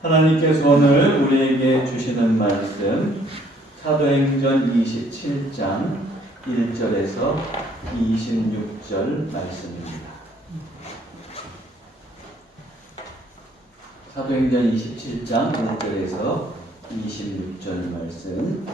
하나님께서 오늘 우리에게 주시는 말씀 사도행전 27장 1절에서 26절 말씀입니다. 사도행전 27장 1절에서 26절 말씀.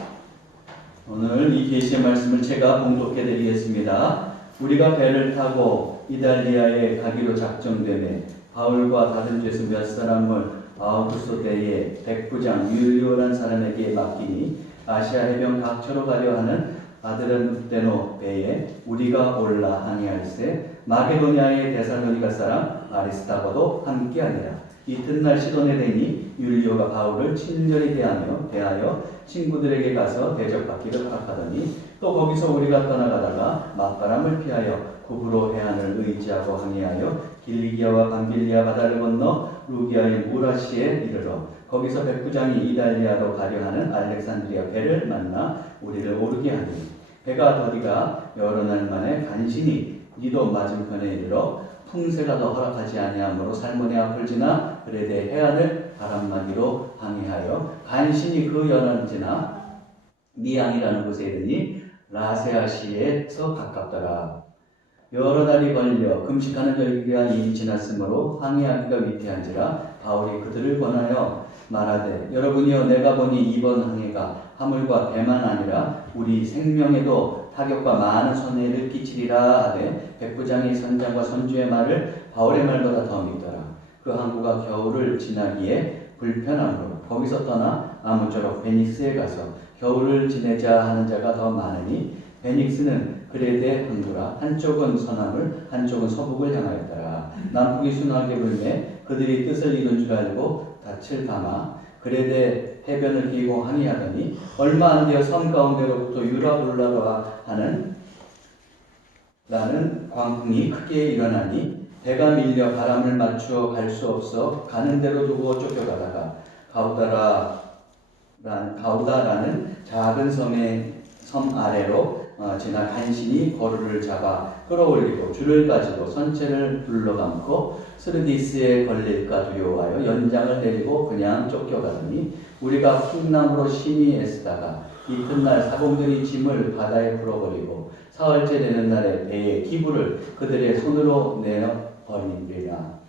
오늘 이 계시의 말씀을 제가 봉독해 드리겠습니다. 우리가 배를 타고 이달리아에 가기로 작정되매 바울과 다른 죄수 몇 사람을 아우구스도대의 백부장 율리오란 사람에게 맡기니 아시아 해변 각처로 가려 하는 아드르노 배에 우리가 올라 항해할세 마게도냐의 데살로니가 사람 아리스타고도 함께하니라. 이튿날 시돈에 되니 율리오가 바울을 친절히 대하여 친구들에게 가서 대접받기를 허락하더니 또 거기서 우리가 떠나가다가 맞바람을 피하여 구브로 해안을 의지하고 항해하여 길리기아와 밤빌리아 바다를 건너 루기아의 무라시에 이르러 거기서 백부장이 이달리아로 가려 하는 알렉산드리아 배를 만나 우리를 오르게 하니 배가 더디가 여러 날 만에 간신히 니도 맞은편에 이르러 풍세가 더 허락하지 아니하므로 살몬의 앞을 지나 그레데 해안을 바람막이로 항해하여 간신히 그 연안을 지나 미앙이라는 곳에 이르니 라세아시에서 가깝더라. 여러 달이 걸려 금식하는 절기가 지났으므로 항해하기가 위태한지라 바울이 그들을 권하여 말하되 여러분이여 내가 보니 이번 항해가 화물과 배만 아니라 우리 생명에도 타격과 많은 손해를 끼치리라 하되 백부장의 선장과 선주의 말을 바울의 말보다 더 믿더라. 그 항구가 겨울을 지나기에 불편하므로 거기서 떠나 아무쪼록 베닉스에 가서 겨울을 지내자 하는 자가 더 많으니 베닉스는 그레데 항구라. 한쪽은 서남을 한쪽은 서북을 향하였더라. 남북이 순하게 불매 그들이 뜻을 이룬 줄 알고 닻을 감아 그레데 해변을 끼고 항해하더니 얼마 안 되어 섬 가운데로부터 유라굴라라 하는 라는 광풍이 크게 일어나니 배가 밀려 바람을 맞추어 갈 수 없어 가는 대로 두고 쫓겨가다가 가우다라는 작은 섬 아래로 지나 간신히 거루를 잡아 끌어올리고 줄을 가지고 선체를 둘러감고 스르디스에 걸릴까 두려워하여 연장을 내리고 그냥 쫓겨가더니 우리가 풍랑으로 심히 애쓰다가 이튿날 사공들이 짐을 바다에 풀어버리고 사흘째 되는 날에 배의 기부를 그들의 손으로 내어버리리라.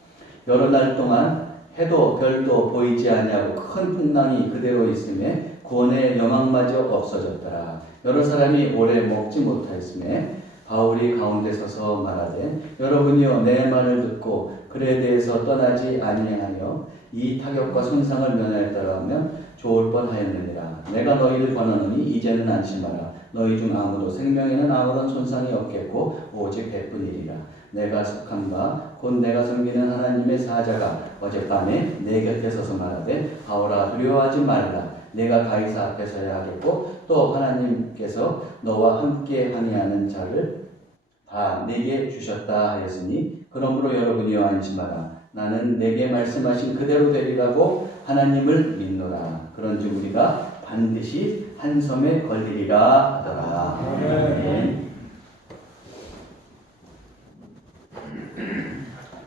여러 날 동안 해도 별도 보이지 아니하고 큰 풍랑이 그대로 있음에 구원의 영광마저 없어졌더라. 여러 사람이 오래 먹지 못하였음에 바울이 가운데 서서 말하되 여러분이여 내 말을 듣고 그에 대해서 떠나지 아니하며 이 타격과 손상을 면하였더라 하면 좋을 뻔하였느니라. 내가 너희를 권하노니 이제는 안심하라. 너희 중 아무도 생명에는 아무런 손상이 없겠고 오직 배뿐이리라. 내가 속한 바 곧 내가 섬기는 하나님의 사자가 어젯밤에 내 곁에 서서 말하되 바울아 두려워하지 말라. 내가 가이사 앞에 서야 하겠고 또 하나님께서 너와 함께 항해하는 자를 다 내게 주셨다 하였으니 그러므로 여러분이여 안심하라. 나는 내게 말씀하신 그대로 되리라고 하나님을 믿노라. 그런즉 우리가 반드시 한 섬에 걸리리라 하더라. 아멘.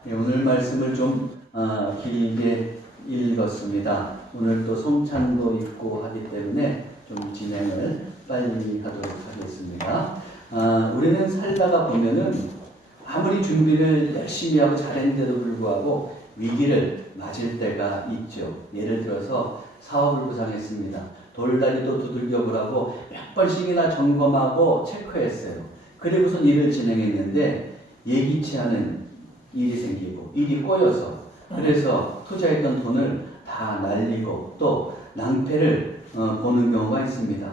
네, 오늘 말씀을 좀 길게 읽었습니다. 오늘 또 성찬도 있고 하기 때문에 좀 진행을 빨리 하도록 하겠습니다. 우리는 살다가 보면은 아무리 준비를 열심히 하고 잘했는데도 불구하고 위기를 맞을 때가 있죠. 예를 들어서 사업을 구상했습니다. 돌다리도 두들겨 보라고 몇 번씩이나 점검하고 체크했어요. 그리고선 일을 진행했는데 예기치 않은 일이 생기고 일이 꼬여서 그래서 투자했던 돈을 다 날리고 또 낭패를 보는 경우가 있습니다.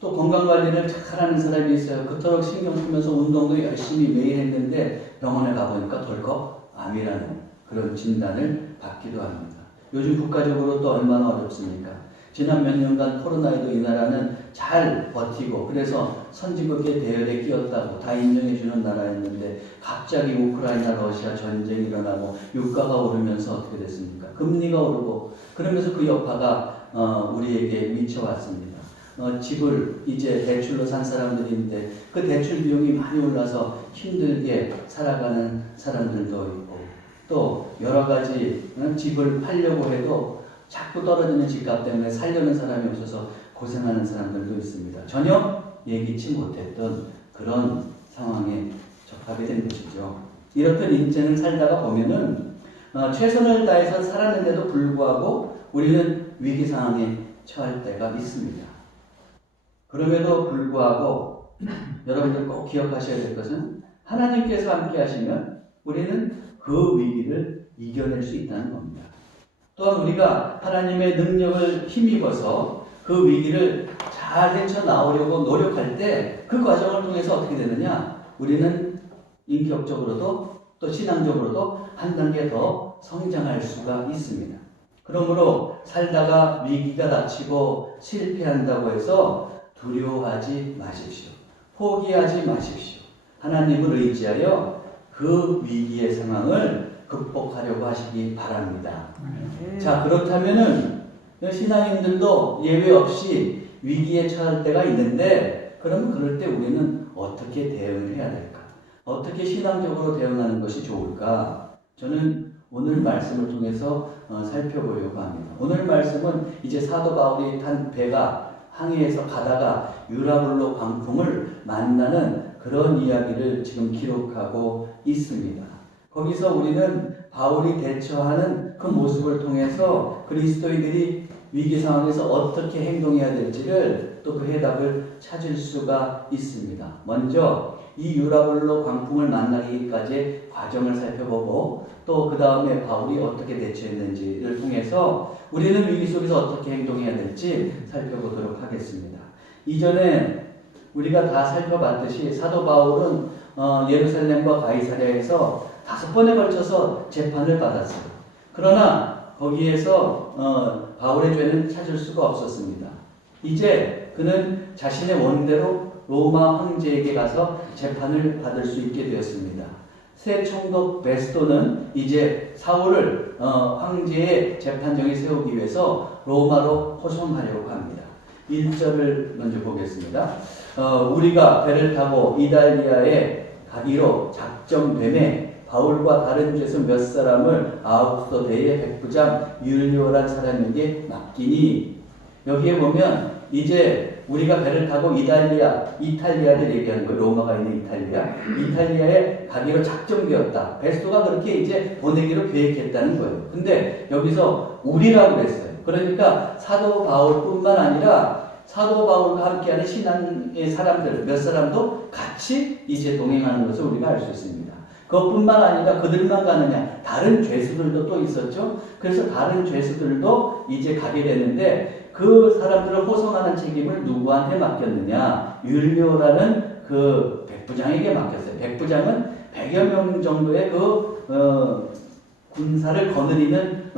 또 건강관리를 잘하는 사람이 있어요. 그토록 신경 쓰면서 운동도 열심히 매일 했는데 병원에 가보니까 덜컥 암이라는 그런 진단을 받기도 합니다. 요즘 국가적으로 또 얼마나 어렵습니까? 지난 몇 년간 코로나에도 이 나라는 잘 버티고 그래서 선진국의 대열에 끼었다고 다 인정해주는 나라였는데 갑자기 우크라이나 러시아 전쟁이 일어나고 유가가 오르면서 어떻게 됐습니까? 금리가 오르고 그러면서 그 여파가 우리에게 미쳐왔습니다. 집을 이제 대출로 산 사람들인데 그 대출 비용이 많이 올라서 힘들게 살아가는 사람들도 있고 또 여러 가지 집을 팔려고 해도 자꾸 떨어지는 집값 때문에 살려는 사람이 없어서 고생하는 사람들도 있습니다. 전혀 예기치 못했던 그런 상황에 접하게 된 것이죠. 이렇듯 인생을 살다가 보면은 최선을 다해서 살았는데도 불구하고 우리는 위기 상황에 처할 때가 있습니다. 그럼에도 불구하고 여러분들 꼭 기억하셔야 될 것은 하나님께서 함께 하시면 우리는 그 위기를 이겨낼 수 있다는 겁니다. 또한 우리가 하나님의 능력을 힘입어서 그 위기를 잘 헤쳐나오려고 노력할 때 그 과정을 통해서 어떻게 되느냐? 우리는 인격적으로도 또 신앙적으로도 한 단계 더 성장할 수가 있습니다. 그러므로 살다가 위기가 닥치고 실패한다고 해서 두려워하지 마십시오. 포기하지 마십시오. 하나님을 의지하여 그 위기의 상황을 극복하려고 하시기 바랍니다. 자, 그렇다면은 신앙인들도 예외 없이 위기에 처할 때가 있는데, 그러면 그럴 때 우리는 어떻게 대응을 해야 될까? 어떻게 신앙적으로 대응하는 것이 좋을까? 저는 오늘 말씀을 통해서 살펴보려고 합니다. 오늘 말씀은 이제 사도 바울이 탄 배가 항해에서 가다가 유라굴로 광풍을 만나는 그런 이야기를 지금 기록하고 있습니다. 거기서 우리는 바울이 대처하는 그 모습을 통해서 그리스도인들이 위기 상황에서 어떻게 행동해야 될지를 또 그 해답을 찾을 수가 있습니다. 먼저 이 유라굴로 광풍을 만나기까지의 과정을 살펴보고 또 그 다음에 바울이 어떻게 대처했는지를 통해서 우리는 위기 속에서 어떻게 행동해야 될지 살펴보도록 하겠습니다. 이전에 우리가 다 살펴봤듯이 사도 바울은 예루살렘과 가이사랴에서 5번에 걸쳐서 재판을 받았어요. 그러나 거기에서 바울의 죄는 찾을 수가 없었습니다. 이제 그는 자신의 원대로 로마 황제에게 가서 재판을 받을 수 있게 되었습니다. 새 총독 베스토는 이제 사울을 황제의 재판정에 세우기 위해서 로마로 호송하려고 합니다. 1절을 먼저 보겠습니다. 우리가 배를 타고 이달리아에 가기로 작정되매 바울과 다른 죄수 몇 사람을 아우구스도 대의 백부장 율리오란 사람에게 맡기니, 여기에 보면 이제 우리가 배를 타고 이탈리아를 얘기하는 거예요. 로마가 있는 이탈리아에 가기로 작정되었다. 베스토가 그렇게 이제 보내기로 계획했다는 거예요. 근데 여기서 우리라고 그랬어요. 그러니까 사도 바울뿐만 아니라 사도 바울과 함께하는 신앙의 사람들, 몇 사람도 같이 이제 동행하는 것을 우리가 알 수 있습니다. 그것뿐만 아니라 그들만 가느냐, 다른 죄수들도 또 있었죠. 그래서 다른 죄수들도 이제 가게 되는데 그 사람들을 호송하는 책임을 누구한테 맡겼느냐? 율리오라는 그 백부장에게 맡겼어요. 백부장은 100여 명 정도의 군사를 거느리는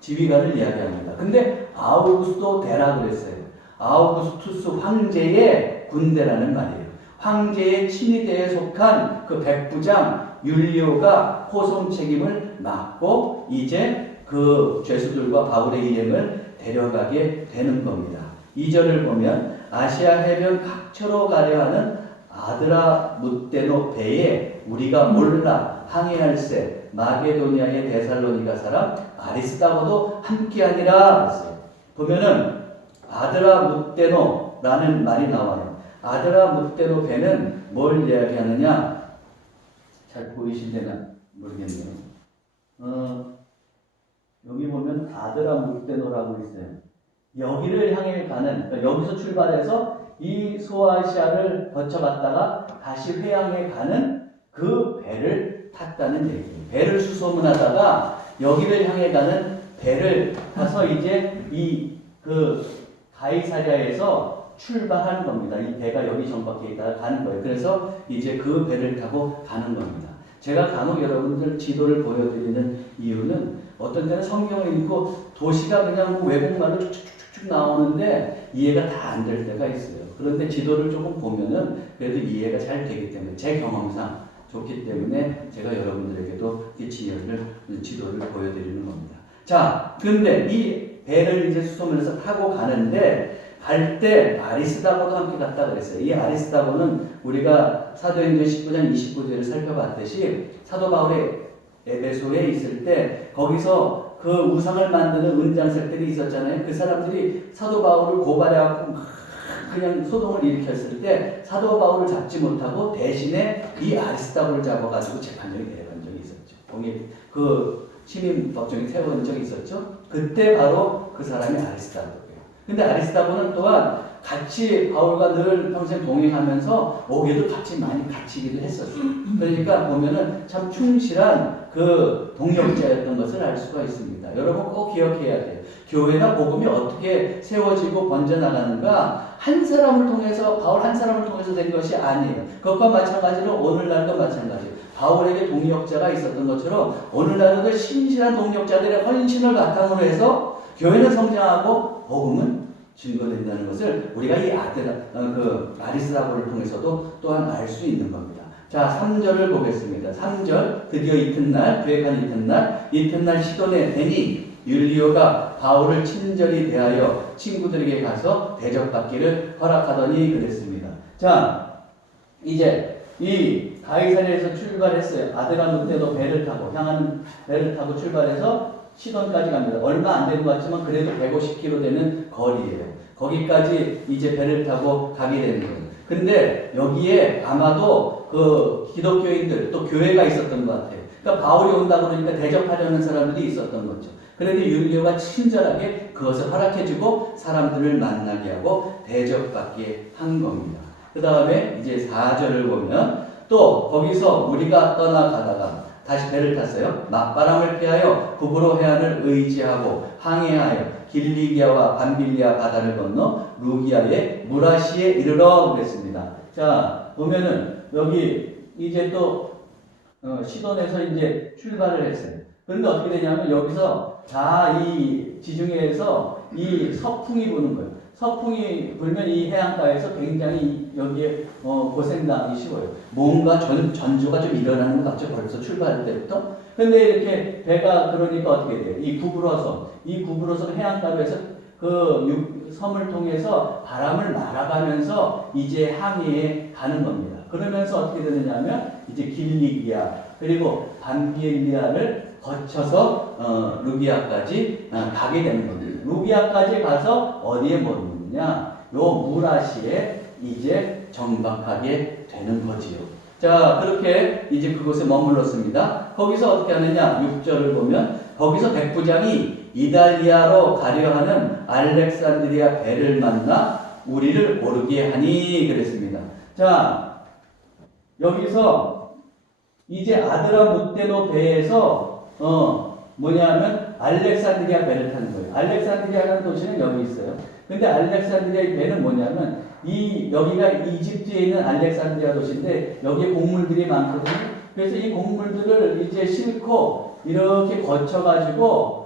지휘관을 이야기합니다. 근데 아우구스도 대라 그랬어요. 아우구스투스 황제의 군대라는 말이에요. 황제의 친위대에 속한 그 백부장 율리오가 호송 책임을 맡고 이제 그 죄수들과 바울의 일행을 데려가게 되는 겁니다. 2절을 보면 아시아 해변 각처로 가려 하는 아드라 무떼노 배에 우리가 몰라 항해할세 마게도니아의 데살로니가 사람 아리스다고도 함께하니라 했어요. 보면은 아드라 무떼노라는 말이 나와요. 아드라 무떼노 배는 뭘 이야기하느냐? 잘 보이실려나 모르겠네요. 여기 보면 아드라 무떼노라고 있어요. 여기를 향해 가는, 그러니까 여기서 출발해서 이 소아시아를 거쳐갔다가 다시 회항해 가는 그 배를 탔다는 얘기예요. 배를 수소문하다가 여기를 향해 가는 배를 타서 이제 그 가이사랴에서 출발하는 겁니다. 이 배가 여기 정박해 있다가 가는 거예요. 그래서 이제 그 배를 타고 가는 겁니다. 제가 간혹 여러분들 지도를 보여드리는 이유는 어떤 때는 성경을 읽고 도시가 그냥 외국말로 쭉쭉쭉쭉 나오는데 이해가 다 안 될 때가 있어요. 그런데 지도를 조금 보면은 그래도 이해가 잘 되기 때문에 제 경험상 좋기 때문에 제가 여러분들에게도 이 지도를 보여드리는 겁니다. 자, 근데 이 배를 이제 수소문해서 타고 가는데 갈 때 아리스다고도 함께 갔다 그랬어요. 이 아리스다고는 우리가 사도행전 19장 29절을 살펴봤듯이 사도 바울의 에베소에 있을 때 거기서 그 우상을 만드는 은장색들이 있었잖아요. 그 사람들이 사도 바울을 고발해갖고 그냥 소동을 일으켰을 때 사도 바울을 잡지 못하고 대신에 이 아리스다고를 잡아가지고 재판정이 내려간 적이 있었죠. 그 시민 법정이 세운 적이 있었죠. 그때 바로 그 사람이 아리스다고예요. 근데 아리스다고는 또한 같이 바울과 늘 평생 동행하면서 오게도 많이 갇히기도 했었어요. 그러니까 보면은 참 충실한 그 동역자였던 것을 알 수가 있습니다. 여러분 꼭 기억해야 돼요. 교회나 복음이 어떻게 세워지고 번져나가는가 한 사람을 통해서 바울 한 사람을 통해서 된 것이 아니에요. 그것과 마찬가지로 오늘날도 마찬가지예요. 바울에게 동역자가 있었던 것처럼 오늘날도 신실한 동역자들의 헌신을 바탕으로 해서 교회는 성장하고 복음은 증거된다는 것을 우리가 이 아리스다고를 통해서도 또한 알 수 있는 겁니다. 자, 3절을 보겠습니다. 3절, 드디어 이튿날, 계획한 이튿날 시돈에 뵈니 율리오가 바울을 친절히 대하여 친구들에게 가서 대접받기를 허락하더니 그랬습니다. 자, 이제 이 가이사랴에서 출발했어요. 아드라무테도 배를 타고 출발해서 시돈까지 갑니다. 얼마 안 되는 것 같지만 그래도 150km 되는 거리예요. 거기까지 이제 배를 타고 가게 되는 거예요. 근데 여기에 아마도 그 기독교인들 또 교회가 있었던 것 같아요. 그러니까 바울이 온다고 그러니까 대접하려는 사람들이 있었던 거죠. 그런데 율리오가 친절하게 그것을 허락해주고 사람들을 만나게 하고 대접받게 한 겁니다. 그 다음에 이제 4절을 보면 또 거기서 우리가 떠나가다가 다시 배를 탔어요. 맞바람을 피하여 구브로 해안을 의지하고 항해하여 길리기아와 밤빌리아 바다를 건너 루기아의 무라시에 이르러 그랬습니다. 자, 보면은 여기 이제 또 시돈에서 이제 출발을 했어요. 그런데 어떻게 되냐면 여기서 이 지중해에서 이 서풍이 부는 거예요. 서풍이 불면 이 해안가에서 굉장히 여기에 고생당하기 쉬워요. 뭔가 전조가 좀 일어나는 것 같죠. 벌써 출발할 때부터. 근데 이렇게 배가 그러니까 어떻게 돼요? 이 구브로섬 해안가에서 그 섬을 통해서 바람을 말아가면서 이제 항해에 가는 겁니다. 그러면서 어떻게 되느냐면 이제 길리기아 그리고 밤빌리아를 거쳐서 루기아까지 가게 되는 겁니다. 루기아까지 가서 어디에 머무느냐? 요 무라시에 이제 정박하게 되는 거지요. 자, 그렇게 이제 그곳에 머물렀습니다. 거기서 어떻게 하느냐? 6절을 보면 거기서 백부장이 이달리아로 가려 하는 알렉산드리아 배를 만나 우리를 오르게 하니 그랬습니다. 자, 여기서 이제 아드라무테노 배에서 뭐냐면 알렉산드리아 배를 타는 거예요. 알렉산드리아라는 도시는 여기 있어요. 근데 알렉산드리아의 배는 뭐냐면 여기가 이집트에 있는 알렉산드리아 도시인데 여기에 곡물들이 많거든요. 그래서 이 곡물들을 이제 싣고 이렇게 거쳐가지고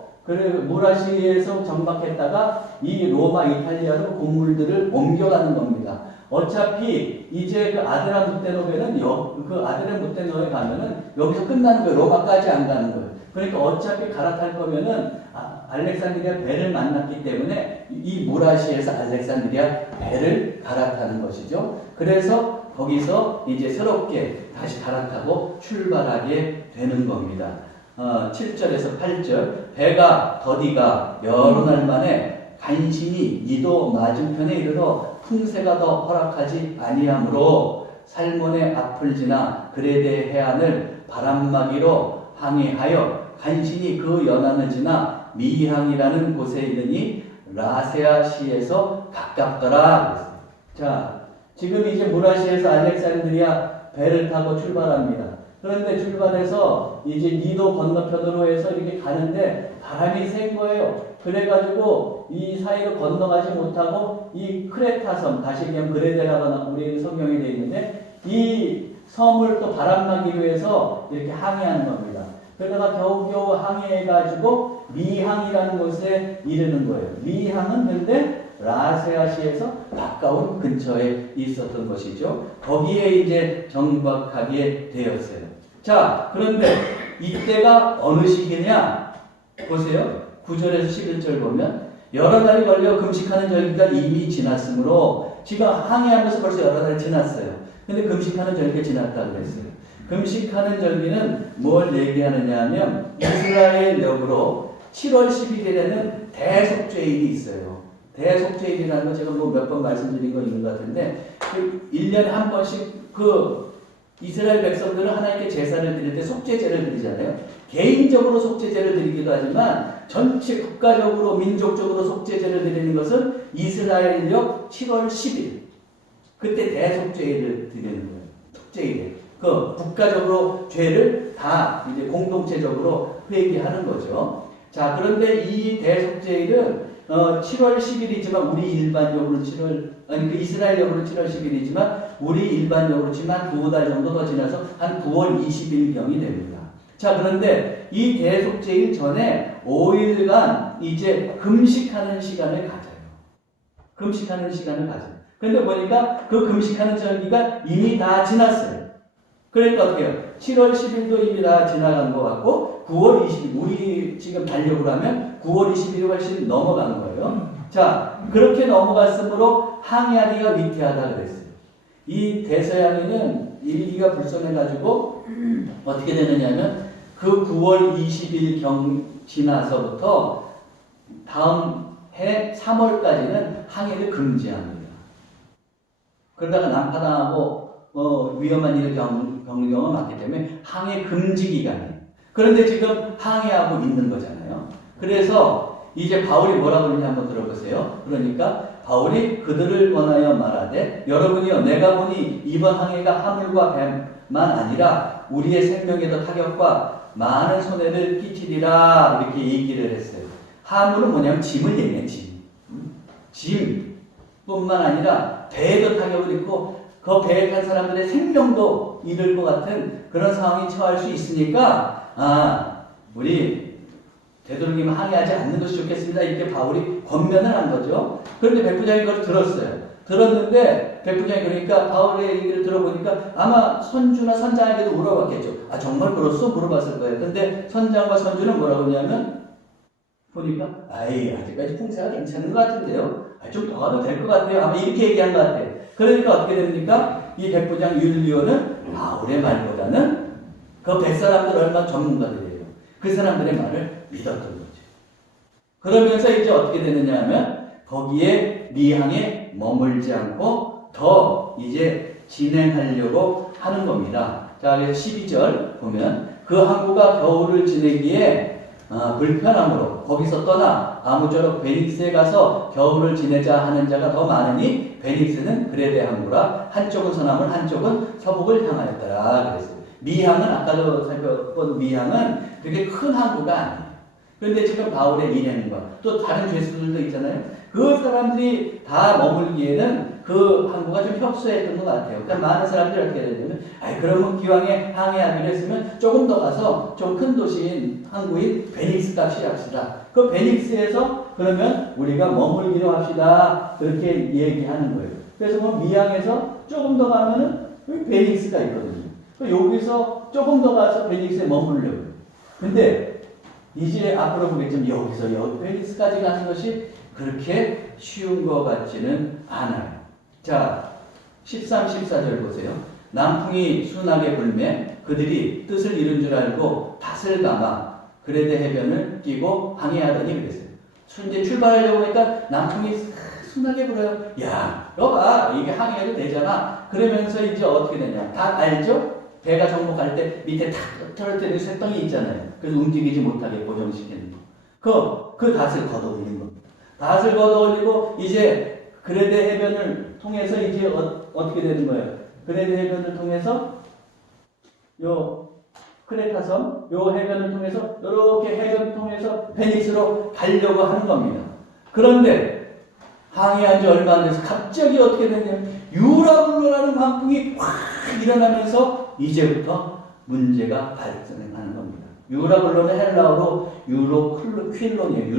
무라시에서 정박했다가 이 로마 이탈리아로 곡물들을 옮겨가는 겁니다. 어차피 이제 그 아드라무테노배는 그 아드라무테노에 가면은 여기서 끝나는 거예요. 로마까지 안 가는 거예요. 그러니까 어차피 갈아탈 거면은 알렉산드리아 배를 만났기 때문에 이 무라시에서 알렉산드리아 배를 갈아타는 것이죠. 그래서 거기서 이제 새롭게 다시 갈아타고 출발하게 되는 겁니다. 7절에서 8절 배가 더디가 여러 날 만에 간신히 이도 맞은편에 이르러 풍세가 더 허락하지 아니하므로 살몬의 앞을 지나 그레데 해안을 바람막이로 항해하여 간신히 그 연안을 지나 미항이라는 곳에 이르니 라세아시에서 가깝더라. 자, 지금 이제 무라시에서 알렉산드리아 배를 타고 출발합니다. 그런데 출발해서 이제 니도 건너편으로 해서 이렇게 가는데 바람이 센 거예요. 그래가지고 이 사이로 건너가지 못하고 이 크레타 섬, 다시 그냥 그레데라고 우리 성경에 되어 있는데 이 섬을 또 바람막이로 해서 이렇게 항해하는 겁니다. 그러다가 겨우겨우 항해해가지고 미항이라는 곳에 이르는 거예요. 미항은 근데 라세아시에서 가까운 근처에 있었던 것이죠. 거기에 이제 정박하게 되었어요. 자, 그런데 이때가 어느 시기냐? 보세요. 9절에서 11절 보면 여러 날이 걸려 금식하는 절기가 이미 지났으므로 지금 항해하면서 벌써 여러 날이 지났어요. 근데 금식하는 절기가 지났다고 그랬어요. 금식하는 절기는 뭘 얘기하느냐 하면 이스라엘 역으로 7월 11일에는 대속죄일이 있어요. 대속죄일이라는 거 제가 뭐 몇 번 말씀드린 거 있는 것 같은데, 그 1년에 한 번씩 그 이스라엘 백성들은 하나님께 제사를 드릴 때 속죄제를 드리잖아요. 개인적으로 속죄제를 드리기도 하지만 전체 국가적으로 민족적으로 속죄제를 드리는 것은 이스라엘력 7월 10일. 그때 대속죄를 드리는 거예요. 속죄일. 그 국가적으로 죄를 다 이제 공동체적으로 회개하는 거죠. 자, 그런데 이 대속죄일은 7월 10일이지만 우리 일반적으로 그 이스라엘적으로 7월 10일이지만 우리 일반적으로 지금 한 2달 정도 더 지나서 한 9월 20일경이 됩니다. 자, 그런데 이 대속죄일 전에 5일간 이제 금식하는 시간을 가져요. 금식하는 시간을 가져요. 그런데 보니까 그 금식하는 절기가 이미 다 지났어요. 그러니까 어떻게 해요? 7월 10일도 이미 다 지나간 것 같고 9월 20일, 우리 지금 달력으로 하면 9월 20일이 훨씬 넘어간 거예요. 자, 그렇게 넘어갔으므로 항해하기가 위태하다 그랬어요. 이 대서양에는 일기가 불손해가지고 어떻게 되느냐면 그 9월 20일 지나서부터 다음 해 3월까지는 항해를 금지합니다. 그러다가 난파당하고 위험한 일을 겪는 경우가 많기 때문에 항해 금지 기간이에요. 그런데 지금 항해하고 있는 거잖아요. 그래서 이제 바울이 뭐라고 그러는지 한번 들어보세요. 그러니까 바울이 그들을 권하여 말하되 여러분이요 내가 보니 이번 항해가 화물과 배만 아니라 우리의 생명에도 타격과 많은 손해를 끼치리라 이렇게 얘기를 했어요. 화물은 뭐냐면 짐을 얘기해요. 짐뿐만 아니라 배에도 타격을 입고 그 배에 탄 사람들의 생명도 잃을 것 같은 그런 상황이 처할 수 있으니까 우리 되도록이면 항해하지 않는 것이 좋겠습니다. 이렇게 바울이 권면을 한 거죠. 그런데 백부장이 그걸 들었어요. 들었는데 백부장이 그러니까 바울의 얘기를 들어보니까 아마 선주나 선장에게도 물어봤겠죠. 정말 그렇소? 물어봤을 거예요. 근데 선장과 선주는 뭐라고 하냐면 보니까 아직까지 풍세가 괜찮은 것 같은데요. 좀 더 가도 될 것 같아요. 아마 이렇게 얘기한 것 같아요. 그러니까 어떻게 됩니까? 이 백부장 율리오는 바울의 말보다는 그 백사람들 얼마나 전문가들이에요. 그 사람들의 말을 믿었던 거죠. 그러면서 이제 어떻게 되느냐 하면 거기에 미항에 머물지 않고 더 이제 진행하려고 하는 겁니다. 자, 그래서 12절 보면 그 항구가 겨울을 지내기에 불편함으로 거기서 떠나 아무쪼록 베닉스에 가서 겨울을 지내자 하는 자가 더 많으니 베닉스는 그레데 항구라 한쪽은 서남을 한쪽은 서북을 향하였더라 그랬어요. 미항은 아까도 살펴본 미항은 그렇게 큰 항구가 아니에요. 그런데 지금 바울의 일행과 또 다른 죄수들도 있잖아요. 그 사람들이 다 머물기에는 그 항구가 좀 협소했던 것 같아요. 그러니까 많은 사람들이 어떻게 되냐면 그러면 기왕에 항해하기로 했으면 조금 더 가서 좀 큰 도시인 항구인 베닉스 값이 합시다. 그 베닉스에서 그러면 우리가 머물기로 합시다. 그렇게 얘기하는 거예요. 그래서 뭐 미항에서 조금 더 가면은 베닉스가 있거든요. 여기서 조금 더 가서 베닉스에 머물려고. 근데 이제 앞으로 보겠지만 여기서 베닉스까지 가는 것이 그렇게 쉬운 것 같지는 않아요. 자, 13, 14절 보세요. 남풍이 순하게 불매 그들이 뜻을 이룬 줄 알고 닷을 감아 그레데 해변을 끼고 항해하더니 그랬어요. 이제 출발하려고 하니까 남풍이 순하게 불어요. 야, 여봐 이게 항해해도 되잖아. 그러면서 이제 어떻게 되냐. 다 알죠? 배가 정복할 때 밑에 탁 떨어뜨리는 쇳덩이 있잖아요. 그래서 움직이지 못하게 고정시키는 거. 그 닷을 걷어올리는 겁니다. 닷을 걷어올리고 이제 그레데 해변을 통해서 이제 어떻게 되는 거예요? 그레데 해변을 통해서 요 크레타섬 요 해변을 통해서 이렇게 해변을 통해서 베닉스로 가려고 하는 겁니다. 그런데 항해한 지 얼마 안 돼서 갑자기 어떻게 되냐면 유라굴로라는 광풍이 확 일어나면서 이제부터 문제가 발생하는 겁니다. 유라굴로는 헬라어로 유로퀼론이에요.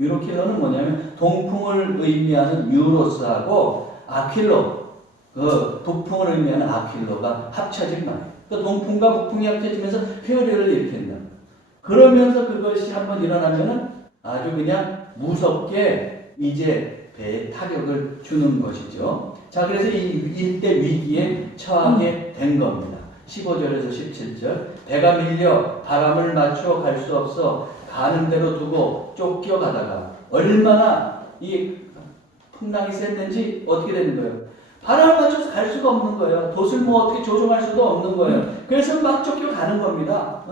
유로퀼론은 뭐냐면 동풍을 의미하는 유로스하고 아퀼로, 북풍을 의미하는 아퀼로가 합쳐진 말이에요. 그러니까 동풍과 북풍이 합쳐지면서 회오리를 일으킨다. 그러면서 그것이 한번 일어나면은 아주 그냥 무섭게 이제 배에 타격을 주는 것이죠. 자, 그래서 이 일대 위기에 처하게 된 겁니다. 15절에서 17절. 배가 밀려 바람을 맞추어 갈 수 없어 가는 대로 두고 쫓겨가다가 얼마나 이 풍랑이 셌는지 어떻게 되는 거예요? 바람을 맞춰서 갈 수가 없는 거예요. 돛을 뭐 어떻게 조종할 수도 없는 거예요. 그래서 막 쫓겨가는 겁니다.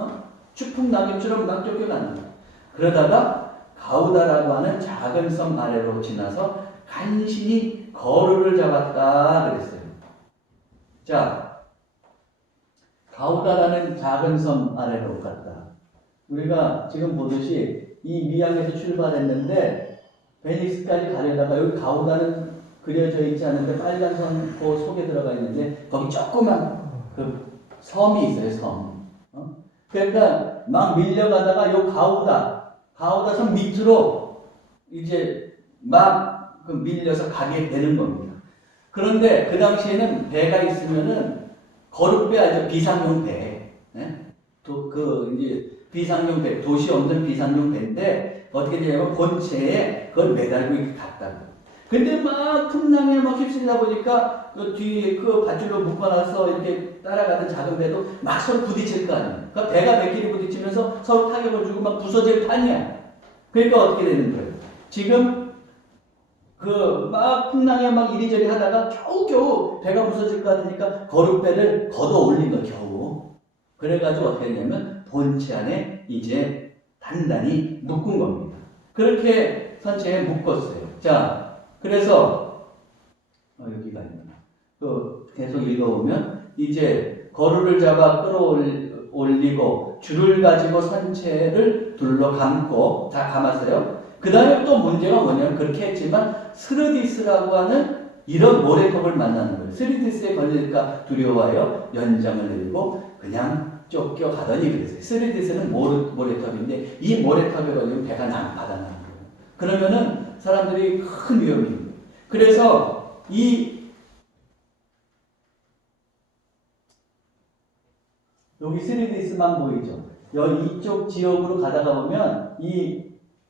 추풍 낙엽처럼 막 쫓겨가는 거예요. 그러다가 가우다라고 하는 작은 섬 아래로 지나서 간신히 거루를 잡았다 그랬어요. 자, 가우다라는 작은 섬 아래로 갔다. 우리가 지금 보듯이 이 미양에서 출발했는데 베니스까지 가려다가 여기 가우다는 그려져 있지 않은데 빨간 선 그 속에 들어가 있는데 거기 조그만 그 섬이 있어요. 섬. 그러니까 막 밀려가다가 요 가우다 섬 밑으로 이제 막 그 밀려서 가게 되는 겁니다. 그런데 그 당시에는 배가 있으면은 거룩배 아니죠. 비상용 배. 이제 비상용 배, 도시 없는 비상용 배인데 어떻게 되냐면 본체에 그걸 매달고 이렇게 갔다는 거예요. 근데 막 풍랑에 막 휩쓸리다 보니까 그 뒤에 그 밧줄로 묶어놔서 이렇게 따라가는 작은 배도 막 서로 부딪힐 거 아니에요. 그러니까 배가 몇끼리 부딪히면서 서로 타격을 주고 막 부서질 판이야. 그러니까 어떻게 되는 거예요? 지금 그 막 풍랑에 막 이리저리 하다가 겨우겨우 배가 부서질 것 같으니까 거룩배를 걷어 올린 거 겨우. 그래가지고 어떻게 했냐면 본체 안에 이제 단단히 묶은 겁니다. 그렇게 선체에 묶었어요. 자, 그래서 여기가 있나? 계속 읽어보면 이제 거루를 잡아 끌어올리고 줄을 가지고 선체를 둘러 감고 다 감았어요. 그 다음에 또 문제가 뭐냐면 그렇게 했지만 스르디스라고 하는 이런 모래톱을 만나는 거예요. 스르디스에 걸릴까 두려워하여 연장을 내리고 그냥 쫓겨가더니 그랬어요. 스르디스는 모래톱인데 이 모래톱에 걸리면 배가 바다나는 거예요. 그러면은 사람들이 큰 위험입니다. 그래서 여기 스르디스만 보이죠? 이쪽 지역으로 가다가 보면 이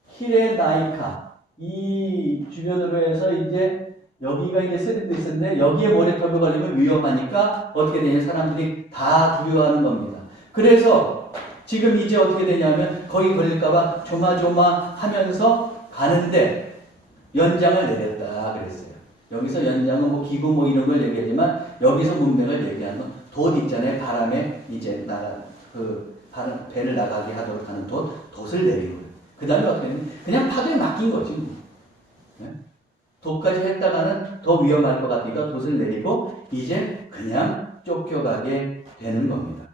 키레나이카 이 주변으로 해서 이제 여기가 이제 스르디스인데 여기에 모래톱이 걸리면 위험하니까 어떻게 되냐 사람들이 다 두려워하는 겁니다. 그래서 지금 이제 어떻게 되냐면 거기 걸릴까봐 조마조마하면서 가는데 연장을 내렸다 그랬어요. 여기서 연장은 뭐 기구 뭐 이런 걸 얘기하지만 여기서 문맥을 얘기하는 돛 있잖아요. 바람에 이제 배를 나가게 하도록 하는 돛을 내리고 그 다음에 어떻게 되냐면 그냥 파도에 맡긴 거지. 돛까지 했다가는 더 위험할 것 같으니까 돛을 내리고 이제 그냥 쫓겨가게 되는 겁니다.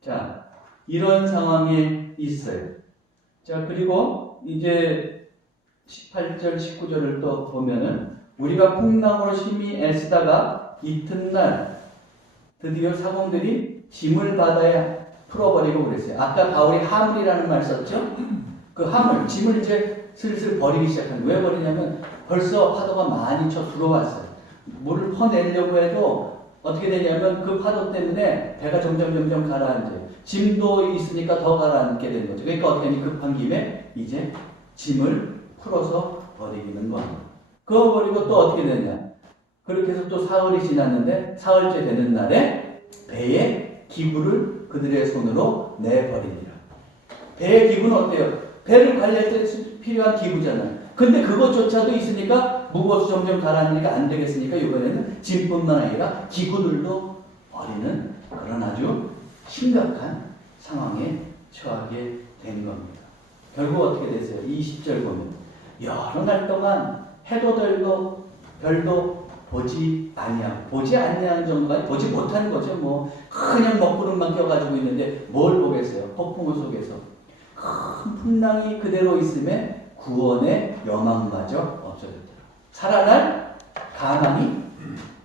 자, 이런 상황에 있어요. 자, 그리고 이제 18절, 19절을 또 보면은 우리가 풍랑으로 심히 애쓰다가 이튿날 드디어 사공들이 짐을 바다에 풀어버리고 그랬어요. 아까 바울이 하물이라는 말 썼죠? 그 하물, 짐을 이제 슬슬 버리기 시작한 거예요. 왜 버리냐면 벌써 파도가 많이 쳐 들어왔어요. 물을 퍼내려고 해도 어떻게 되냐면 그 파도 때문에 배가 점점 가라앉아요. 짐도 있으니까 더 가라앉게 되는 거죠. 그러니까 어떻게 하니 급한 김에 이제 짐을 풀어서 버리는 겁니다. 그거 버리고 또 어떻게 되냐. 그렇게 해서 또 사흘이 지났는데 사흘째 되는 날에 배의 기구를 그들의 손으로 내버리니라. 배의 기구는 어때요? 배를 관리할 때 필요한 기구잖아요. 근데 그것조차도 있으니까 무거워서 점점 가라앉으니까 안 되겠으니까 이번에는 짐뿐만 아니라 기구들도 버리는 그런 아주 심각한 상황에 처하게 된 겁니다. 결국 어떻게 됐어요? 20절 보면 여러 날 동안 해도 별도 보지 아니하는 정도가 보지 못하는 거죠. 뭐 그냥 먹구름만 껴가지고 있는데 뭘 보겠어요? 폭풍우 속에서 큰 풍랑이 그대로 있음에 구원의 여망마저 없어졌다. 살아날 가망이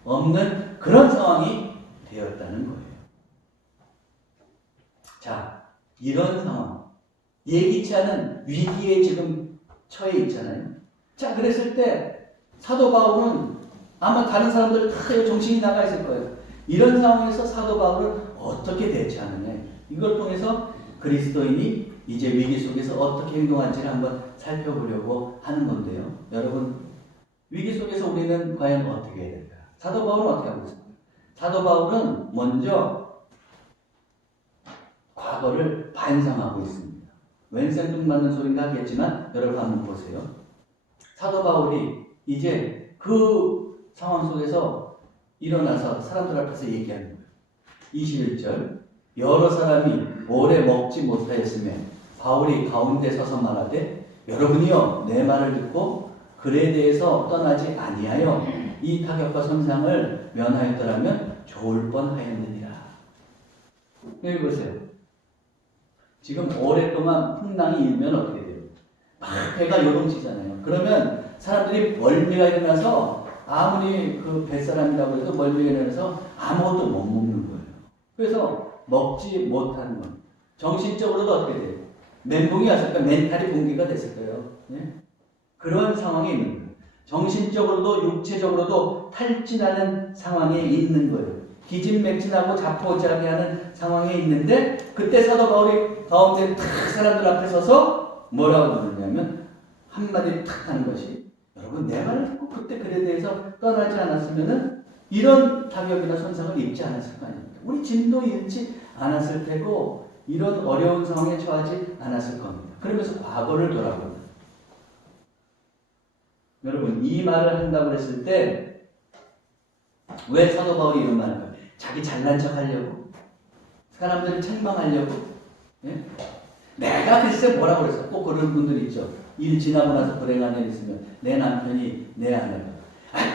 없는 그런 상황이 되었다는 거예요. 자, 이런 상황, 예기치 않은 위기에 지금 처해 있잖아요. 자, 그랬을 때 사도 바울은 아마 다른 사람들 다 정신이 나가 있을 거예요. 이런 상황에서 사도 바울은 어떻게 대처하느냐. 이걸 통해서 그리스도인이 이제 위기 속에서 어떻게 행동할지를 한번 살펴보려고 하는 건데요. 여러분, 위기 속에서 우리는 과연 어떻게 해야 될까? 사도 바울은 어떻게 하고 있습니까? 사도 바울은 먼저 과거를 반성하고 있습니다. 웬 생뚱맞는 소린가 하겠지만 여러분 한번 보세요. 사도 바울이 이제 그 상황 속에서 일어나서 사람들 앞에서 얘기하는 거예요. 21절 여러 사람이 오래 먹지 못하였으며 바울이 가운데 서서 말하되 여러분이여 내 말을 듣고 글에 대해서 떠나지 아니하여 이 타격과 손상을 면하였더라면 좋을 뻔하였느니라. 여기 보세요. 지금 오랫동안 풍랑이 일면 어떻게 돼요? 막 배가 요동치잖아요. 그러면 사람들이 멀미가 일어나서 아무리 그 뱃사람이라고 해도 멀미가 일어나서 아무것도 못 먹는 거예요. 그래서 먹지 못하는 것. 정신적으로도 어떻게 돼요? 멘붕이 왔을까? 멘탈이 붕괴가 됐을 거예요. 네? 그런 상황에 있는 거예요. 정신적으로도 육체적으로도 탈진하는 상황에 있는 거예요. 기진맥진하고 자포자기하는 상황에 있는데 그때 사도 바울이 가운데 탁 사람들 앞에 서서 뭐라고 부르냐면 한마디 탁 하는 것이 여러분 내 말을 듣고 그때 글에 대해서 떠나지 않았으면은 이런 타격이나 손상을 입지 않았을 거 아닙니까? 우리 짐도 잃지 않았을 테고 이런 어려운 상황에 처하지 않았을 겁니다. 그러면서 과거를 돌아본다. 여러분 이 말을 한다고 했을 때 왜 사도 바울이 이런 말을 할까요? 자기 잘난 척 하려고? 사람들을 책망하려고? 예? 내가 글쎄 뭐라고 그랬어? 꼭 그런 분들 있죠. 일 지나고 나서 불행한 일 있으면 내 남편이 내 아내가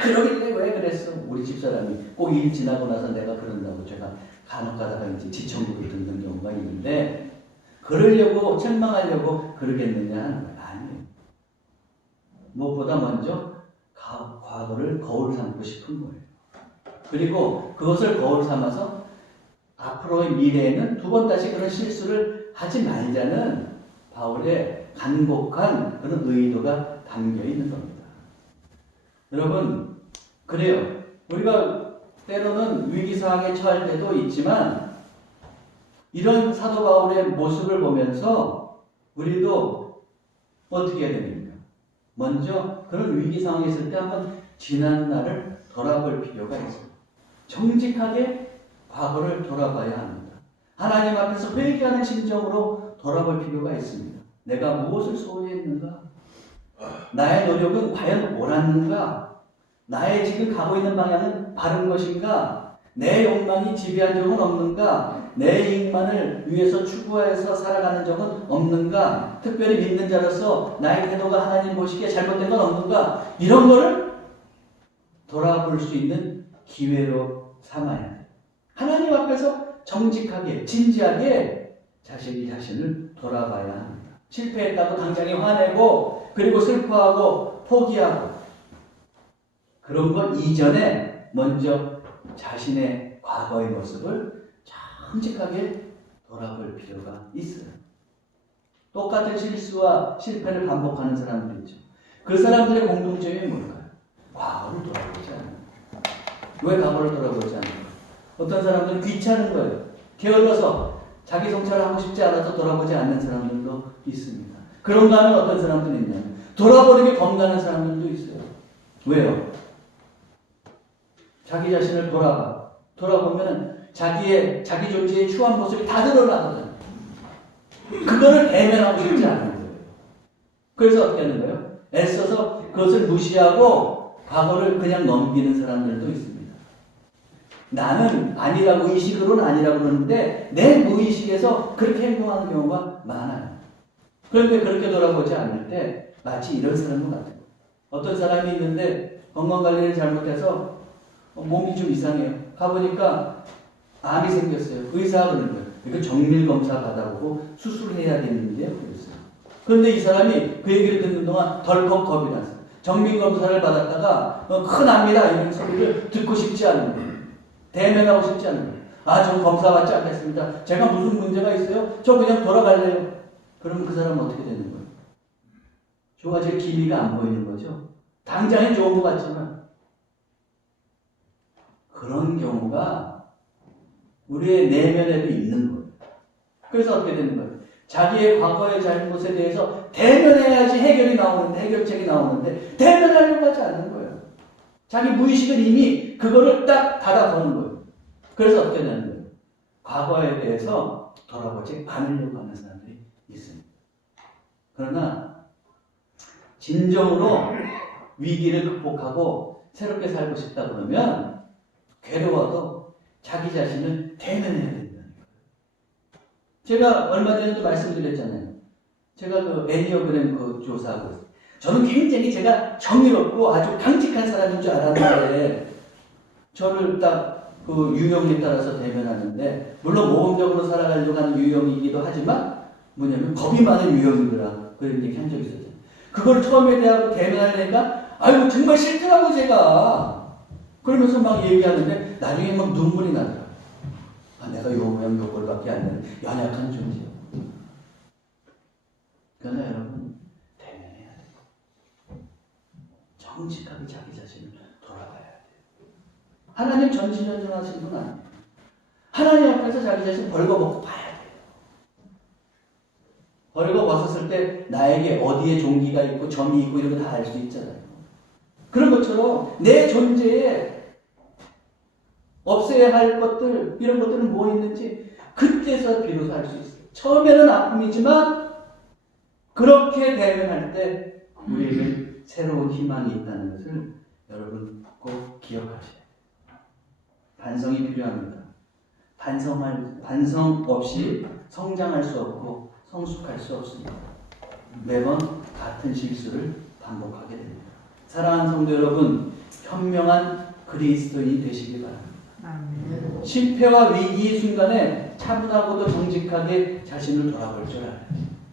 그러길래 왜 그랬어? 우리 집사람이 꼭 일 지나고 나서 내가 그런다고 제가 간혹 가다가 이제 지청구를 듣는 경우가 있는데 그러려고 책망하려고 그러겠느냐 하는 거예요. 아니에요. 무엇보다 먼저 과거를 거울 삼고 싶은 거예요. 그리고 그것을 거울 삼아서 앞으로의 미래에는 두 번 다시 그런 실수를 하지 말자는 바울의 간곡한 그런 의도가 담겨 있는 겁니다. 여러분, 그래요. 우리가 때로는 위기상황에 처할 때도 있지만 이런 사도 바울의 모습을 보면서 우리도 어떻게 해야 됩니까? 먼저 그런 위기 상황에 있을 때 한번 지난 날을 돌아볼 필요가 있어요. 정직하게 과거를 돌아봐야 합니다. 하나님 앞에서 회개하는 심정으로 돌아볼 필요가 있습니다. 내가 무엇을 소홀히 했는가? 나의 노력은 과연 옳았는가? 나의 지금 가고 있는 방향은 바른 것인가? 내 욕망이 지배한 적은 없는가? 내 이익만을 위해서 추구해서 살아가는 적은 없는가? 특별히 믿는 자로서 나의 태도가 하나님 보시기에 잘못된 건 없는가? 이런 거를 돌아볼 수 있는 기회로 삼아야 돼요. 하나님 앞에서 정직하게, 진지하게 자신을 돌아봐야 합니다. 실패했다고 당장에 화내고, 그리고 슬퍼하고, 포기하고, 그런 것 이전에 먼저 자신의 과거의 모습을 정직하게 돌아볼 필요가 있어요. 똑같은 실수와 실패를 반복하는 사람들 있죠. 그 사람들의 공통점이 뭘까요? 과거를 돌아보지 않아요. 왜 과거를 돌아보지 않아요? 어떤 사람들은 귀찮은 거예요. 게을러서 자기 성찰을 하고 싶지 않아서 돌아보지 않는 사람들도 있습니다. 그런가 하면 어떤 사람들이 있냐면 돌아보는 게 겁나는 사람들도 있어요. 왜요? 자기 자신을 돌아보면 자기 존재의 추한 모습이 다 드러나거든요. 그거를 대면하고 싶지 않은 거예요. 그래서 어떻게 하는 거예요? 애써서 그것을 무시하고 과거를 그냥 넘기는 사람들도 있습니다. 나는 아니라고 의식으로는 아니라고 그러는데 내 무의식에서 그렇게 행동하는 경우가 많아요. 그런데 그렇게 돌아보지 않을 때 마치 이런 사람과 같아요. 어떤 사람이 있는데 건강관리를 잘못해서 몸이 좀 이상해요. 가보니까 암이 생겼어요. 의사가 그러는 거예요. 이거 정밀검사 받아보고 수술해야 되는데요. 그랬어요. 그런데 이 사람이 그 얘기를 듣는 동안 덜컥 겁이 났어요. 정밀검사를 받았다가 큰 암이다 이런 소리를 듣고 싶지 않은 거예요. 대면하고 싶지 않은 거예요. 아, 저 검사 받지 않겠습니다. 제가 무슨 문제가 있어요? 저 그냥 돌아갈래요. 그러면 그 사람은 어떻게 되는 거예요? 좋아질 기미가 안 보이는 거죠. 당장은 좋은 것 같지만 그런 경우가 우리의 내면에도 있는 거예요. 그래서 어떻게 되는 거예요? 자기의 과거의 잘못에 대해서 대면해야지 해결책이 나오는데 대면하려고 하지 않는 거예요. 자기 무의식은 이미 그거를 딱 닫아보는 거예요. 그래서 어떻게 되는 거예요? 과거에 대해서 돌아보지 않으려고 하는 사람들이 있습니다. 그러나 진정으로 위기를 극복하고 새롭게 살고 싶다 그러면 괴로워도 자기 자신을 대면해야 된다는 거예요. 제가 얼마 전에도 말씀드렸잖아요. 제가 그 애니어그램 그 조사하고 있어요. 저는 굉장히 제가 정의롭고 아주 강직한 사람인 줄 알았는데 저를 딱 그 유형에 따라서 대면하는데 물론 모범적으로 살아가려고 하는 유형이기도 하지만 뭐냐면 겁이 많은 유형이더라. 그런 얘기 한 적이 있었잖아요. 그걸 처음에 대하고 대면하려니까 아이고 정말 싫더라고 제가. 그러면서 막 얘기하는데 나중에 막 눈물이 나더라고요. 아, 내가 요 모양 요 꼴밖에 안 되는 연약한 존재야. 그러나 여러분 대면해야 돼요. 정직하게 자기 자신을 돌아봐야 돼요. 하나님 전지전능하신 분 아니에요. 하나님 앞에서 자기 자신 벌거벗고 봐야 돼요. 벌거벗었을 때 나에게 어디에 종기가 있고 점이 있고 이런 거 다 알 수 있잖아요. 그런 것처럼 내 존재에 없애야 할 것들 이런 것들은 뭐 있는지 그때서 비로소 알 수 있어요. 처음에는 아픔이지만 그렇게 대면할 때 우리에게 새로운 희망이 있다는 것을 여러분 꼭 기억하셔야 돼요. 반성이 필요합니다. 반성 없이 성장할 수 없고 성숙할 수 없습니다. 매번 같은 실수를 반복하게 됩니다. 사랑하는 성도 여러분, 현명한 그리스도인이 되시기 바랍니다. 실패와 위기의 순간에 차분하고도 정직하게 자신을 돌아볼 줄 알아요.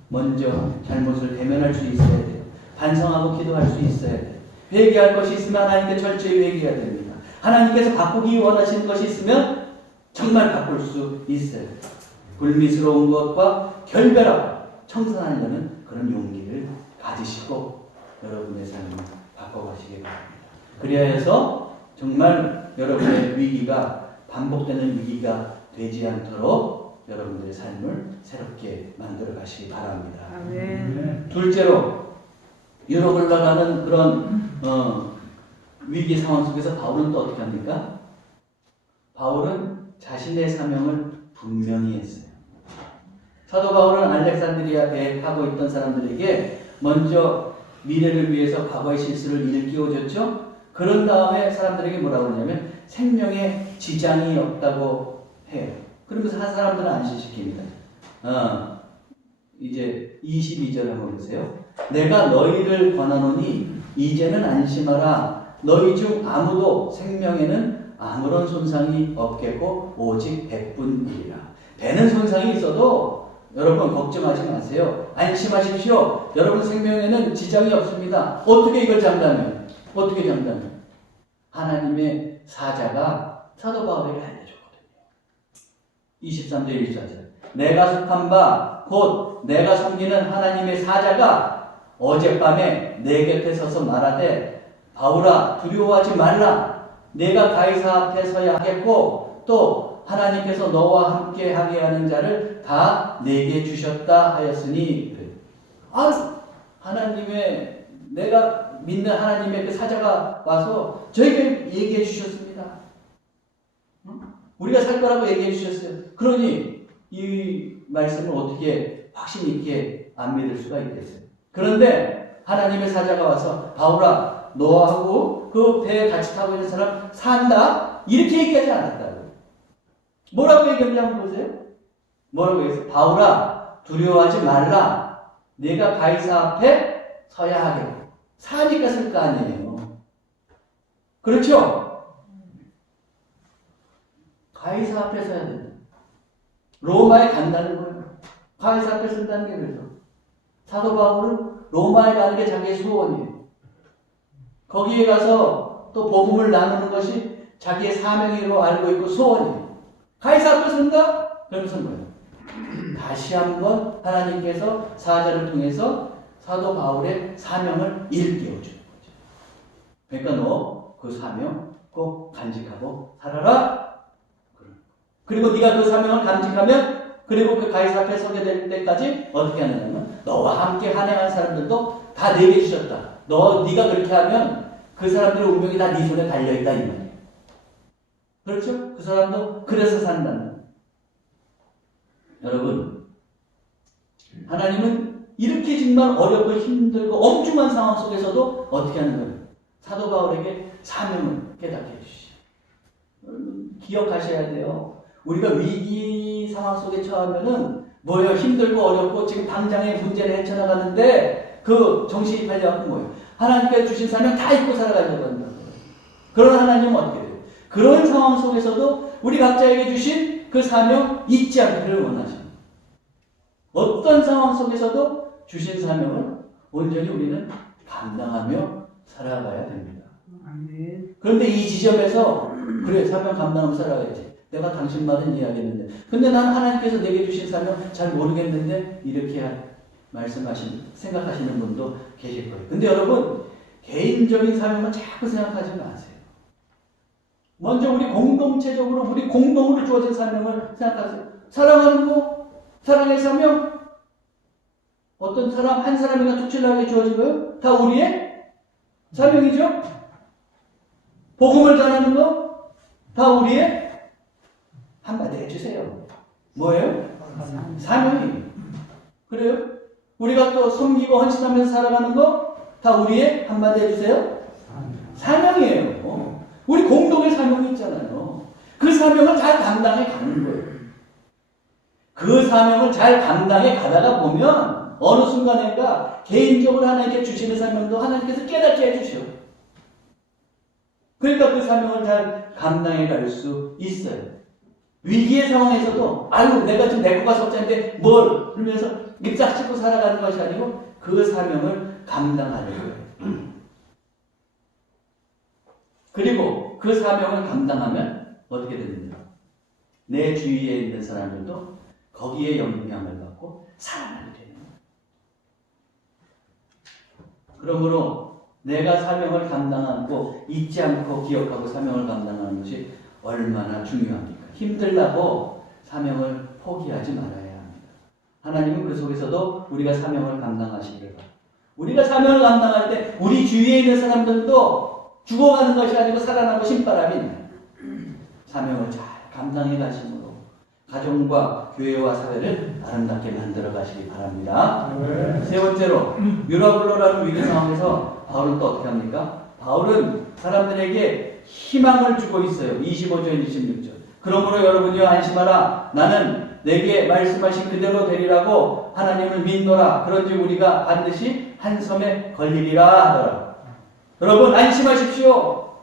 먼저 잘못을 대면할 수 있어야 돼요. 반성하고 기도할 수 있어야 돼요. 회개할 것이 있으면 하나님께 철저히 회개해야 됩니다. 하나님께서 바꾸기 원하시는 것이 있으면 정말 바꿀 수 있어요. 불미스러운 것과 결별하고 청산하려는 그런 용기를 가지시고 여러분의 삶을 바꿔가시기 바랍니다. 그래야 해서 정말 여러분의 위기가 반복되는 위기가 되지 않도록 여러분들의 삶을 새롭게 만들어 가시기 바랍니다. 아멘. 둘째로 유럽을 나가는 그런 위기 상황 속에서 바울은 또 어떻게 합니까? 바울은 자신의 사명을 분명히 했어요. 사도 바울은 알렉산드리아 배에 타고 있던 사람들에게 먼저 미래를 위해서 과거의 실수를 일깨워줬죠. 그런 다음에 사람들에게 뭐라고 하냐면 생명에 지장이 없다고 해요. 그러면서 한 사람들은 안심시킵니다. 이제 22절 한번 보세요. 내가 너희를 권하노니 이제는 안심하라. 너희 중 아무도 생명에는 아무런 손상이 없겠고 오직 백분이리라. 배는 손상이 있어도 여러분 걱정하지 마세요. 안심하십시오. 여러분 생명에는 지장이 없습니다. 어떻게 이걸 장담해요? 어떻게 장담해요? 하나님의 사자가 사도 바울에게 알려줬거든요. 23절 1절에 내가 속한 바 곧 내가 섬기는 하나님의 사자가 어젯밤에 내 곁에 서서 말하되 바울아 두려워하지 말라. 내가 가이사 앞에 서야 하겠고 또 하나님께서 너와 함께 하게 하는 자를 다 내게 주셨다 하였으니 하나님의 내가 믿는 하나님의 그 사자가 와서 저에게 얘기해 주셨습니다. 우리가 살 거라고 얘기해 주셨어요. 그러니 이 말씀을 어떻게 확신 있게 안 믿을 수가 있겠어요. 그런데 하나님의 사자가 와서 바울아 너하고 그 배에 같이 타고 있는 사람 산다? 이렇게 얘기하지 않았다고. 뭐라고 얘기했는지 한번 보세요. 뭐라고 했어요? 바울아 두려워하지 말라. 내가 가이사 앞에 서야 하게. 사니까 설 거 아니에요. 그렇죠? 가이사 앞에 서야 된다. 로마에 간다는 거예요. 가이사 앞에 선다는 게 그래서. 사도 바울은 로마에 가는 게 자기의 소원이에요. 거기에 가서 또 복음을 나누는 것이 자기의 사명으로 알고 있고 소원이에요. 가이사 앞에 선다? 그러면서 뭐예요? 다시 한번 하나님께서 사자를 통해서 사도 바울의 사명을 일깨워주는 거죠. 그러니까 너 그 사명 꼭 간직하고 살아라. 그리고 네가 그 사명을 간직하면 그리고 그 가이사 앞에 서게 될 때까지 어떻게 하느냐면 너와 함께 한행한 사람들도 다 내게 주셨다. 네가 그렇게 하면 그 사람들의 운명이 다 네 손에 달려있다 이 말이에요. 그렇죠? 그 사람도 그래서 산다는. 여러분, 하나님은 이렇게 정말 어렵고 힘들고 엄중한 상황 속에서도 어떻게 하는 거예요? 사도 바울에게 사명을 깨닫게 해주시죠. 기억하셔야 돼요. 우리가 위기 상황 속에 처하면은 뭐예요? 힘들고 어렵고 지금 당장의 문제를 헤쳐나가는데 그 정신이 팔려갖고 뭐예요? 하나님께서 주신 사명 다 잊고 살아가려고 한다는 거예요. 그런 하나님은 어떻게 돼요? 그런 상황 속에서도 우리 각자에게 주신 그 사명 잊지 않기를 원하십니다. 어떤 상황 속에서도 주신 사명을 온전히 우리는 감당하며 살아가야 됩니다. 그런데 이 지점에서 그래 사명 감당하며 살아가야지. 내가 당신 말은 이해하겠는데 근데 난 하나님께서 내게 주신 사명 잘 모르겠는데 이렇게 생각하시는 분도 계실 거예요. 근데 여러분 개인적인 사명만 자꾸 생각하지 마세요. 먼저 우리 공동체적으로 우리 공동으로 주어진 사명을 생각하세요. 사랑하는 거, 사랑의 사명, 어떤 사람 한 사람이나 족실나게 주어진 거요? 다 우리의 사명이죠. 복음을 전하는 거, 다 우리의 한마디 해주세요. 뭐예요? 사명이에요. 그래요? 우리가 또 섬기고 헌신하면서 살아가는 거, 다 우리의 한마디 해주세요. 사명이에요. 우리 공동의 사명이 있잖아요. 그 사명을 잘 감당해 가는 거예요. 그 사명을 잘 감당해 가다가 보면 어느 순간인가 개인적으로 하나님께 주시는 사명도 하나님께서 깨닫게 해주셔. 그러니까 그 사명을 잘 감당해 갈 수 있어요. 위기의 상황에서도 아유 내가 지금 내 거가 석자인데 뭘 그러면서 밉싹 짚고 살아가는 것이 아니고 그 사명을 감당하려고 해요. 그리고 그 사명을 감당하면 어떻게 되느냐? 내 주위에 있는 사람들도 거기에 영향을 받고 살아나게 되는 거예요. 그러므로 내가 사명을 감당하고 잊지 않고 기억하고 사명을 감당하는 것이 얼마나 중요합니까? 힘들다고 사명을 포기하지 말아야 합니다. 하나님은 그 속에서도 우리가 사명을 감당하시기를 바랍니다. 우리가 사명을 감당할 때 우리 주위에 있는 사람들도 죽어가는 것이 아니고 살아나고 신바람이 사명을 잘 감당해 가심으로 가정과 교회와 사회를 아름답게 만들어 가시기 바랍니다. 세 번째로 유라블로라는 위기 상황에서 바울은 또 어떻게 합니까? 바울은 사람들에게 희망을 주고 있어요. 25절, 26절. 그러므로 여러분이여 안심하라. 나는 내게 말씀하신 그대로 되리라고 하나님을 믿노라. 그런지 우리가 반드시 한 섬에 걸리리라 하더라. 여러분 안심하십시오.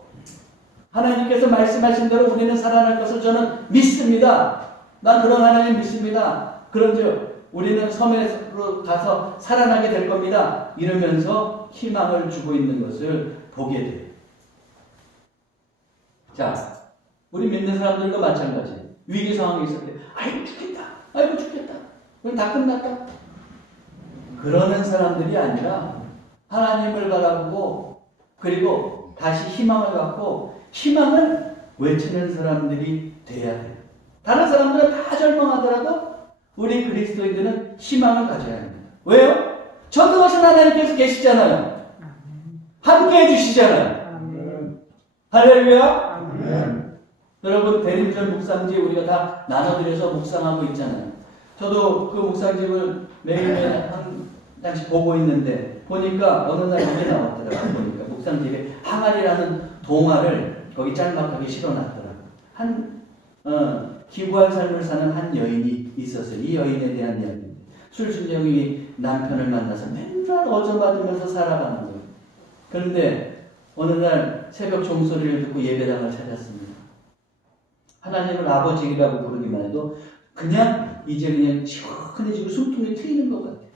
하나님께서 말씀하신 대로 우리는 살아날 것을 저는 믿습니다. 난 그런 하나님 믿습니다. 그런즉 우리는 섬으로 가서 살아나게 될 겁니다. 이러면서 희망을 주고 있는 것을 보게 돼요. 자, 우리 믿는 사람들과 마찬가지. 위기 상황이 있을 때 아이고 죽겠다. 아이고 죽겠다. 그럼 다 끝났다. 그러는 사람들이 아니라 하나님을 바라보고 그리고 다시 희망을 갖고 희망을 외치는 사람들이 돼야 돼요. 다른 사람들은 다 절망하더라도 우리 그리스도인들은 희망을 가져야 합니다. 왜요? 전능하신 하나님께서 계시잖아요. 함께 해주시잖아요. 할렐루야. 여러분 대림절 묵상지 우리가 다 나눠드려서 묵상하고 있잖아요. 저도 그 묵상집을 매일매일 한 장씩 보고 있는데 보니까 어느 날 이게 나왔더라고요. 보니까 묵상집에 항아리라는 동화를 거기 짤막하게 실어놨더라고요. 기구한 삶을 사는 한 여인이 있었어요. 이 여인에 대한 이야기인데 술순정이 남편을 만나서 맨날 어져맞으면서 살아가는 거예요. 그런데 어느 날 새벽 종소리를 듣고 예배당을 찾았습니다. 하나님을 아버지라고 부르기만 해도 그냥 이제 그냥 시원해지고 숨통이 트이는 것 같아요.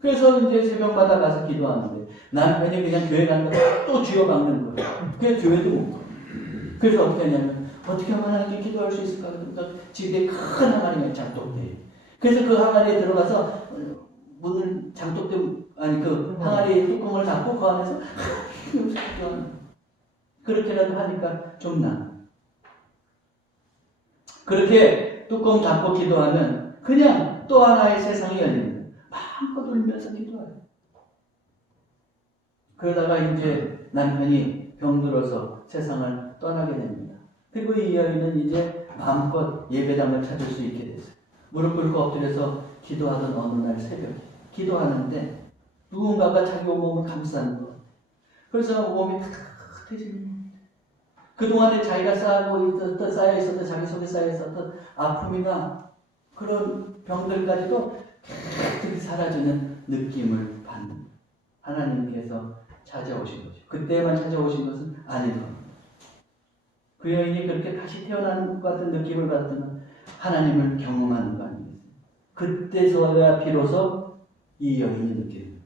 그래서 이제 새벽마다 가서 기도하는데 남편이 그냥 교회 가는 거 또 쥐어박는 거예요. 그래서 교회도 못 가요. 그래서 어떻게 하냐면 어떻게 하면 하나님께 기도할 수 있을까? 그러니까 집에 큰 항아리가 장독대에. 그래서 그 항아리에 들어가서 문을 장독대 아니 그 항아리 뚜껑을 닫고 그 안에서 그렇게라도 하니까 좀 나. 그렇게 뚜껑 닫고 기도하면 그냥 또 하나의 세상이 열립니다. 마음껏 울면서 기도해요. 그러다가 이제 남편이 병들어서 세상을 떠나게 됩니다. 그리고 이 여인은 이제 마음껏 예배당을 찾을 수 있게 됐어요. 무릎 꿇고 엎드려서 기도하던 어느 날 새벽에 기도하는데 누군가가 자기 온몸을 감싼 것. 그래서 몸이 따뜻해지는 겁니다. 그동안에 자기가 쌓여 있었던 자기 속에 쌓여 있었던 아픔이나 그런 병들까지도 깨끗이 사라지는 느낌을 받는 하나님께서 찾아오신 거죠. 그때만 찾아오신 것은 아닌 겁니다. 그 여인이 그렇게 다시 태어나는 것 같은 느낌을 받던 하나님을 경험하는 거 아니겠어요? 그때서야 비로소 이 여인이 느끼는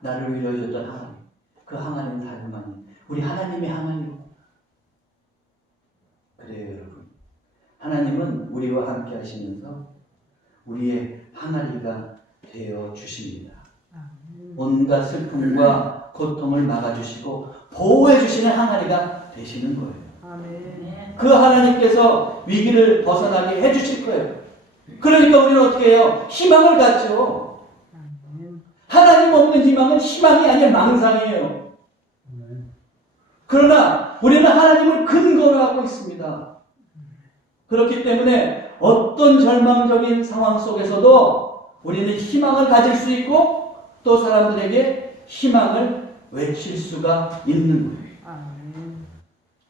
나를 위로해줬던 하나님, 그 하나님 닮아니 우리 하나님의 하나님. 그래요 여러분, 하나님은 우리와 함께 하시면서 우리의 항아리가 되어 주십니다. 온갖 슬픔과 고통을 막아주시고 보호해 주시는 항아리가 되시는 거예요. 아멘. 그 하나님께서 위기를 벗어나게 해주실 거예요. 그러니까 우리는 어떻게 해요? 희망을 갖죠. 하나님 없는 희망은 희망이 아니라 망상이에요. 그러나 우리는 하나님을 근거로 하고 있습니다. 그렇기 때문에 어떤 절망적인 상황 속에서도 우리는 희망을 가질 수 있고 또 사람들에게 희망을 외칠 수가 있는 거예요.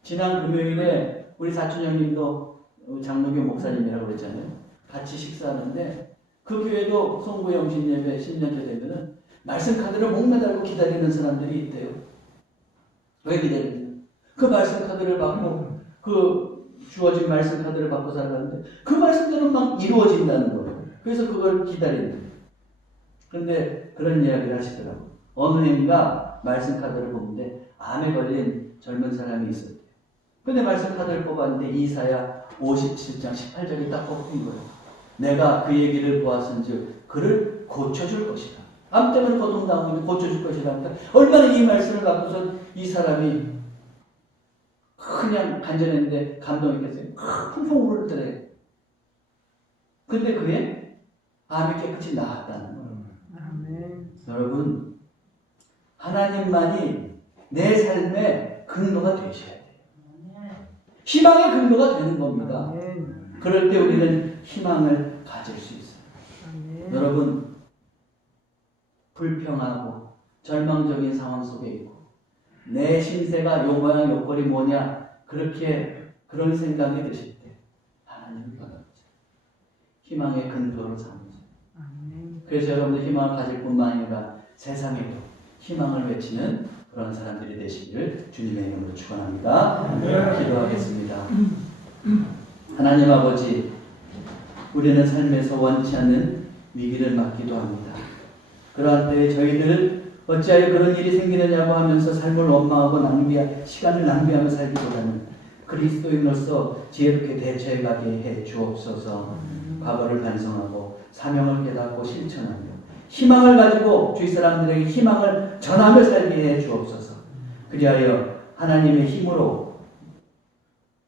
지난 금요일에 우리 사촌 형님도 장로교 목사님이라고 그랬잖아요. 같이 식사하는데 그 교회도 송구 영신 예배 10년째 되면은 말씀 카드를 목매달고 기다리는 사람들이 있대요. 왜 기다리냐? 그 말씀 카드를 받고 그 주어진 말씀 카드를 받고 살았는데 그 말씀들은 막 이루어진다는 거예요. 그래서 그걸 기다린다. 그런데 그런 이야기를 하시더라고요. 어느 해인가 말씀 카드를 보는데 암에 걸린 젊은 사람이 있었대요. 근데 말씀 카드를 뽑았는데 이사야 57장 18절이 딱 뽑힌 거예요. 내가 그 얘기를 보았은즉 그를 고쳐줄 것이다. 암 때문에 고통당하고 있는데 고쳐줄 것이다. 얼마나 이 말씀을 갖고서 이 사람이 그냥 간절했는데 감동했겠어요. 풍풍 울더래요. 근데 그게 암이 깨끗이 나았다는 거예요. 여러분, 하나님만이 내 삶의 근거가 되셔야 돼요. 희망의 근거가 되는 겁니다. 그럴 때 우리는 희망을 가질 수 있어요. 여러분, 불평하고 절망적인 상황 속에 있고 내 신세가 요 모양 요 꼴이 뭐냐 그런 생각이 드실 때 하나님을 받아보세요. 희망의 근거로 삼으세요. 그래서 여러분들 희망을 가질 뿐만 아니라 세상에도 희망을 외치는 그런 사람들이 되시기를 주님의 이름으로 축원합니다. 기도하겠습니다. 하나님 아버지, 우리는 삶에서 원치 않는 위기를 맞기도 합니다. 그러한 때에 저희들 어찌하여 그런 일이 생기느냐고 하면서 삶을 원망하고 시간을 낭비하며 살기보다는 그리스도인으로서 지혜롭게 대처해가게 해 주옵소서. 과거를 반성하고 사명을 깨닫고 실천하며 희망을 가지고 주위 사람들에게 희망을 전하며 살게 해 주옵소서. 그리하여 하나님의 힘으로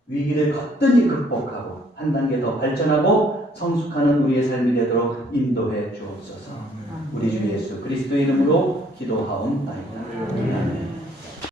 위기를 거뜬히 극복하고 한 단계 더 발전하고 성숙하는 우리의 삶이 되도록 인도해 주옵소서. 우리 주 예수 그리스도의 이름으로 기도하옵나이다. 아멘.